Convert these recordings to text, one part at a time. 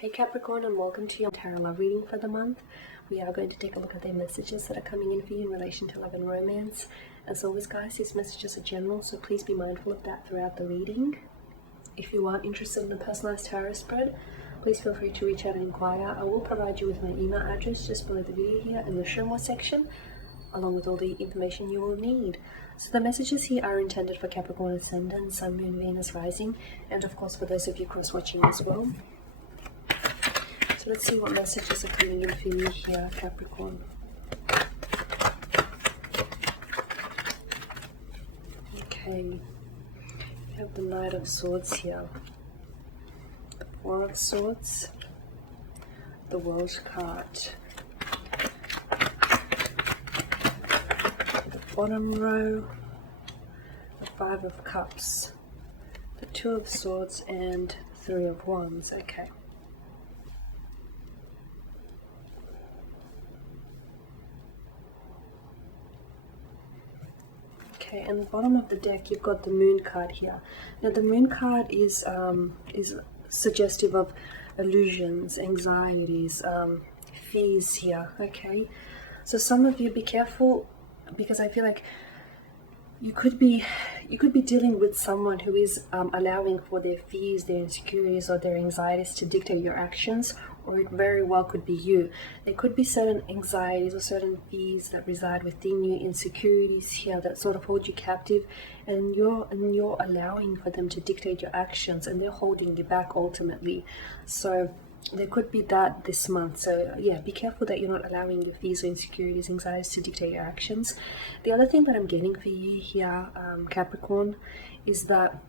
Hey Capricorn, and welcome to your tarot love reading for the month. We are going to take a look at the messages that are coming in for you in relation to love and romance. As always guys, these messages are general, so please be mindful of that throughout the reading. If you are interested in a personalized tarot spread, please feel free to reach out and inquire. I will provide you with my email address just below the video here in the show more section, along with all the information you will need. So the messages here are intended for Capricorn Ascendant, Sun, Moon, Venus, Rising, and of course for those of you cross-watching as well. So let's see what messages are coming in for you here, Capricorn. Okay, we have the Knight of Swords here, the Four of Swords, the World card, the bottom row, the Five of Cups, the Two of Swords, and Three of Wands. Okay. Okay, and the bottom of the deck, you've got the Moon card here. Now, the Moon card is suggestive of illusions, anxieties, fears here. Okay, so some of you be careful, because I feel like you could be dealing with someone who is allowing for their fears, their insecurities, or their anxieties to dictate your actions, or it very well could be you. There could be certain anxieties or certain fears that reside within you, insecurities here that sort of hold you captive, and you're allowing for them to dictate your actions, and they're holding you back ultimately. So there could be that this month. So yeah, be careful that you're not allowing your fears or insecurities, anxieties to dictate your actions. The other thing that I'm getting for you here, Capricorn, is that,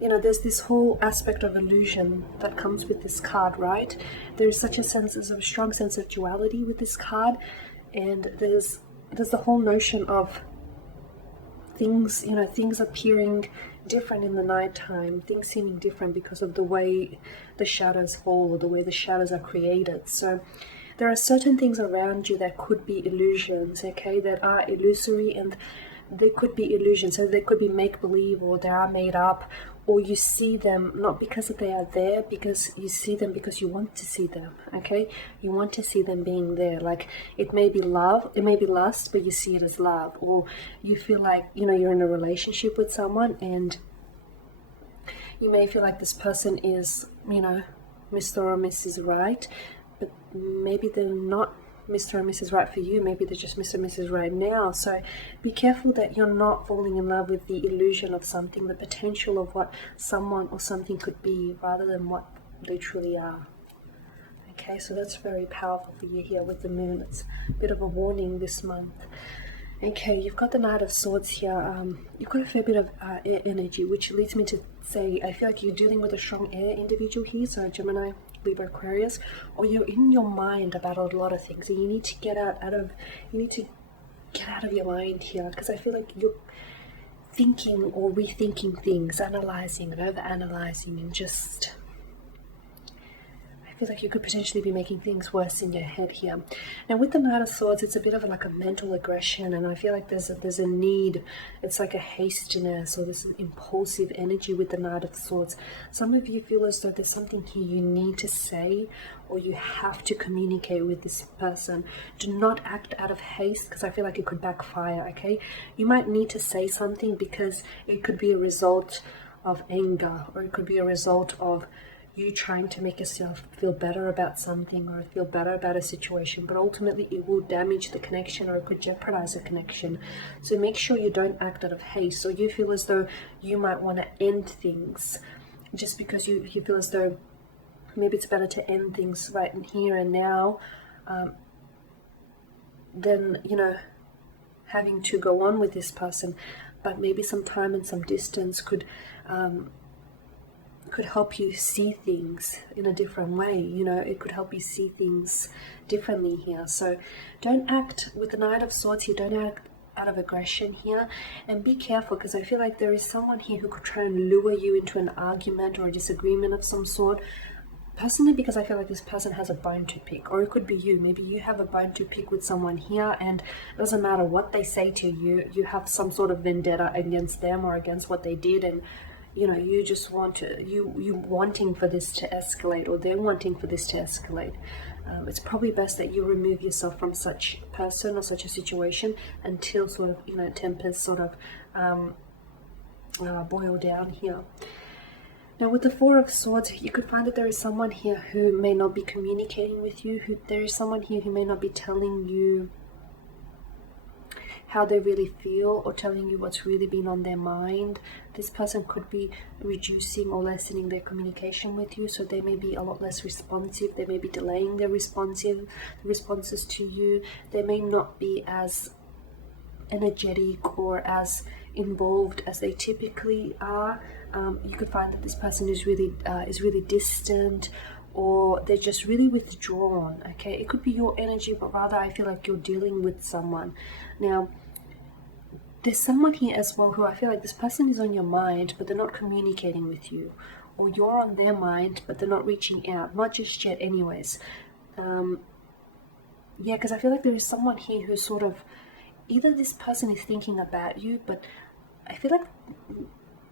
you know, there's this whole aspect of illusion that comes with this card, right? There's such a strong sense of duality with this card, and there's the whole notion of things, you know, things appearing different in the nighttime, things seeming different because of the way the shadows fall or the way the shadows are created. So there are certain things around you that could be illusions, okay, that are illusory, and they could be illusions. So they could be make-believe, or they are made up, or you see them not because they are there, because you see them because you want to see them, okay? You want to see them being there. Like, it may be love, it may be lust, but you see it as love. Or you feel like, you know, you're in a relationship with someone, and you may feel like this person is, you know, Mr. or Mrs. Right, but maybe they're not Mr. and Mrs. Right for you. Maybe they're just Mr. and Mrs. Right now. So be careful that you're not falling in love with the illusion of something, the potential of what someone or something could be, rather than what they truly are. Okay, so that's very powerful for you here with the Moon. It's a bit of a warning this month. Okay, you've got the Knight of Swords here. You've got a fair bit of air energy, which leads me to say, I feel like you're dealing with a strong air individual here, so Gemini, Libra, Aquarius, or you're in your mind about a lot of things, and you need to get out of your mind here, because I feel like you're thinking or rethinking things, analyzing and over-analyzing, and just, I feel like you could potentially be making things worse in your head here. Now with the Knight of Swords, it's a bit of like a mental aggression, and I feel like there's a need, it's like a hastiness or this impulsive energy with the Knight of Swords. Some of you feel as though there's something here you need to say, or you have to communicate with this person. Do not act out of haste, because I feel like it could backfire, okay? You might need to say something because it could be a result of anger, or it could be a result of you trying to make yourself feel better about something, or feel better about a situation, but ultimately it will damage the connection, or it could jeopardize a connection. So make sure you don't act out of haste, or you feel as though you might want to end things just because you feel as though maybe it's better to end things right in here and now than, you know, having to go on with this person. But maybe some time and some distance could help you see things in a different way. You know, it could help you see things differently here. So don't act with the Knight of Swords here, don't act out of aggression here, and be careful, because I feel like there is someone here who could try and lure you into an argument or a disagreement of some sort. Personally, because I feel like this person has a bone to pick, or it could be you. Maybe you have a bone to pick with someone here, and it doesn't matter what they say to you, you have some sort of vendetta against them or against what they did, and you know, you just want to, you wanting for this to escalate, or they're wanting for this to escalate. It's probably best that you remove yourself from such person or such a situation until sort of, you know, tempers sort of boil down here. Now with the Four of Swords, you could find that there is someone here who may not be communicating with you, there is someone here who may not be telling you how they really feel or telling you what's really been on their mind. This person could be reducing or lessening their communication with you, so they may be a lot less responsive, they may be delaying their responses to you, they may not be as energetic or as involved as they typically are. You could find that this person is really distant, or they're just really withdrawn. Okay, it could be your energy, but rather I feel like you're dealing with someone. Now there's someone here as well who I feel like this person is on your mind, but they're not communicating with you, or you're on their mind but they're not reaching out, not just yet anyways. Yeah, because I feel like there is someone here who's sort of, either this person is thinking about you, but I feel like,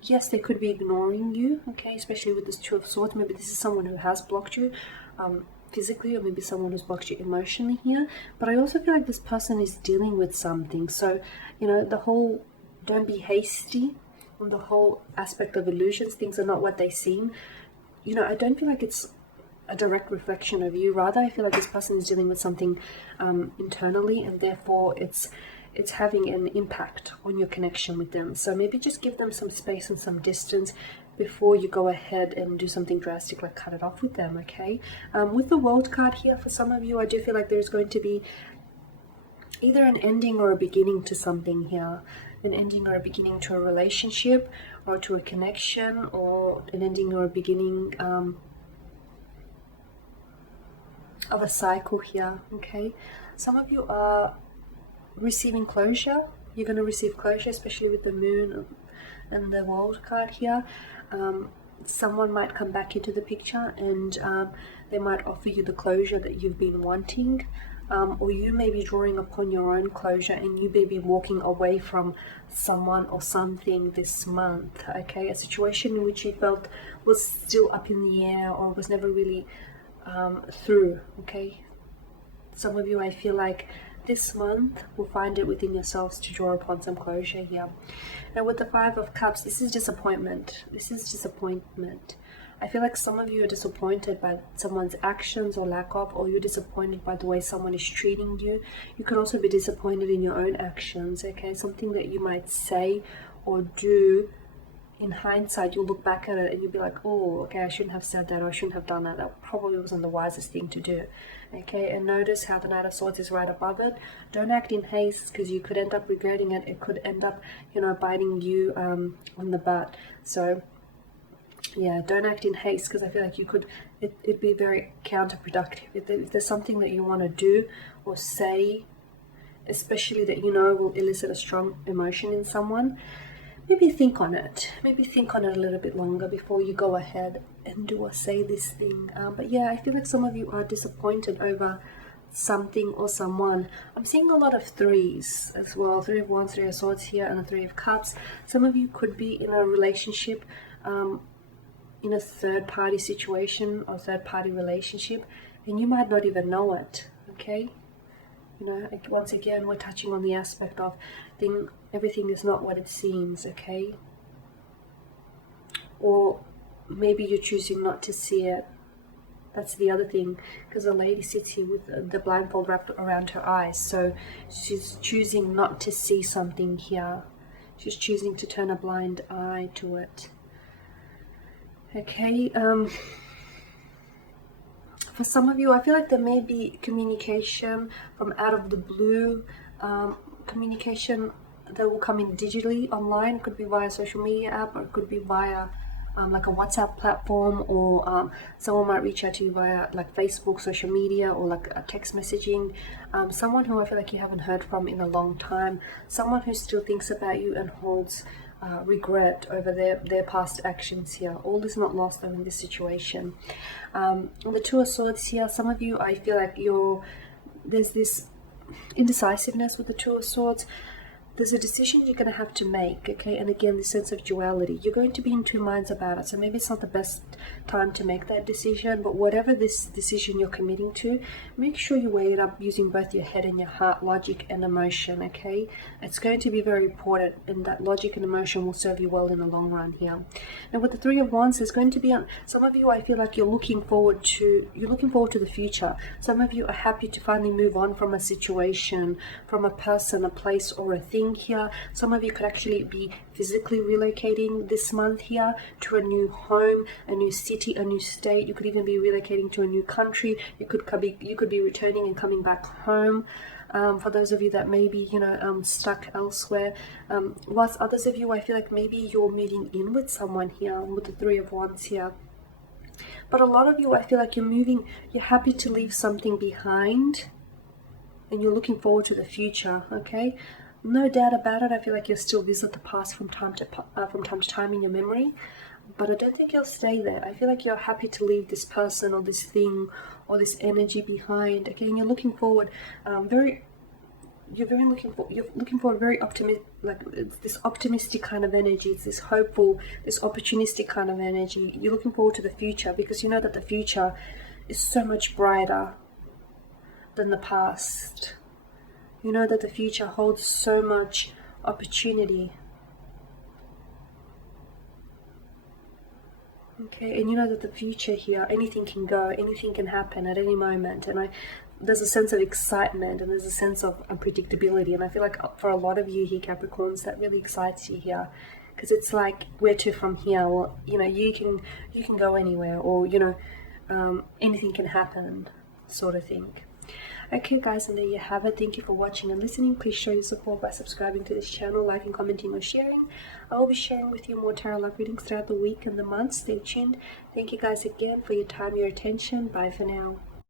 yes, they could be ignoring you, okay, especially with this Two of Swords. Maybe this is someone who has blocked you physically, or maybe someone who's blocked you emotionally here. But I also feel like this person is dealing with something. So, you know, the whole don't be hasty on the whole aspect of illusions, things are not what they seem. You know, I don't feel like it's a direct reflection of you. Rather, I feel like this person is dealing with something internally, and therefore it's having an impact on your connection with them. So maybe just give them some space and some distance before you go ahead and do something drastic like cut it off with them, okay? With the World card here, for some of you, I do feel like there's going to be either an ending or a beginning to something here. An ending or a beginning to a relationship, or to a connection, or an ending or a beginning of a cycle here, okay? Some of you are receiving closure. You're going to receive closure, especially with the Moon and the World card here. Someone might come back into the picture, and they might offer you the closure that you've been wanting, or you may be drawing upon your own closure, and you may be walking away from someone or something this month, okay? A situation in which you felt was still up in the air, or was never really through, okay? Some of you, I feel like this month will find it within yourselves to draw upon some closure here. Now with the Five of Cups, this is disappointment. This is disappointment. I feel like some of you are disappointed by someone's actions or lack of, or you're disappointed by the way someone is treating you. You could also be disappointed in your own actions, okay? Something that you might say or do, in hindsight, you'll look back at it and you'll be like, oh, okay, I shouldn't have said that, or I shouldn't have done that. That probably wasn't the wisest thing to do. Okay, and notice how the Knight of Swords is right above it. Don't act in haste, because you could end up regretting it. It could end up, you know, biting you on the butt. So, yeah, don't act in haste, because I feel like you could, it'd be very counterproductive. If there's something that you want to do or say, especially that you know will elicit a strong emotion in someone, maybe think on it. Maybe think on it a little bit longer before you go ahead and do or say this thing. But yeah, I feel like some of you are disappointed over something or someone. I'm seeing a lot of threes as well. Three of Wands, Three of Swords here, and a Three of Cups. Some of you could be in a relationship, in a third-party situation or third-party relationship, and you might not even know it, okay? You know, once again, we're touching on the aspect of everything is not what it seems, okay? Or maybe you're choosing not to see it. That's the other thing, because the lady sits here with the blindfold wrapped around her eyes, so she's choosing not to see something here. She's choosing to turn a blind eye to it. Okay, for some of you, I feel like there may be communication from out of the blue, communication that will come in digitally online. It could be via social media app, or it could be via like a WhatsApp platform, or someone might reach out to you via like Facebook, social media, or like a text messaging. Someone who I feel like you haven't heard from in a long time, someone who still thinks about you and holds regret over their past actions here. All is not lost though in this situation. The Two of Swords here, some of you, I feel like there's this indecisiveness with the Two of Swords. there's a decision you're going to have to make, okay? And again, this sense of duality, you're going to be in two minds about it. So maybe it's not the best time to make that decision, but whatever this decision you're committing to, make sure you weigh it up using both your head and your heart, logic and emotion, okay? It's going to be very important, and that logic and emotion will serve you well in the long run here. Now with the Three of Wands, there's going to be some of you, I feel like you're looking forward to the future. Some of you are happy to finally move on from a situation, from a person, a place, or a thing here. Some of you could actually be physically relocating this month here to a new home, a new city, a new state. You could even be relocating to a new country. You could be returning and coming back home. For those of you that may be, stuck elsewhere. Whilst others of you, I feel like maybe you're meeting in with someone here with the Three of Wands here. But a lot of you, I feel like you're happy to leave something behind, and you're looking forward to the future, okay? No doubt about it, I feel like you'll still visit the past from time to time in your memory, but I don't think you'll stay there. I feel like you're happy to leave this person or this thing or this energy behind, okay? And you're looking forward, you're looking for a very optimistic, like it's this optimistic kind of energy. It's this hopeful, this opportunistic kind of energy. You're looking forward to the future because you know that the future is so much brighter than the past. You know that the future holds so much opportunity. Okay, and you know that the future here, anything can go, anything can happen at any moment, and there's a sense of excitement and there's a sense of unpredictability, and I feel like for a lot of you here, Capricorns, that really excites you here, because it's like, where to from here? Or you can go anywhere, or anything can happen, sort of thing. Okay guys, and there you have it. Thank you for watching and listening. Please show your support by subscribing to this channel, liking, commenting or sharing. I will be sharing with you more tarot love readings throughout the week and the month. Stay tuned. Thank you guys again for your time, your attention. Bye for now.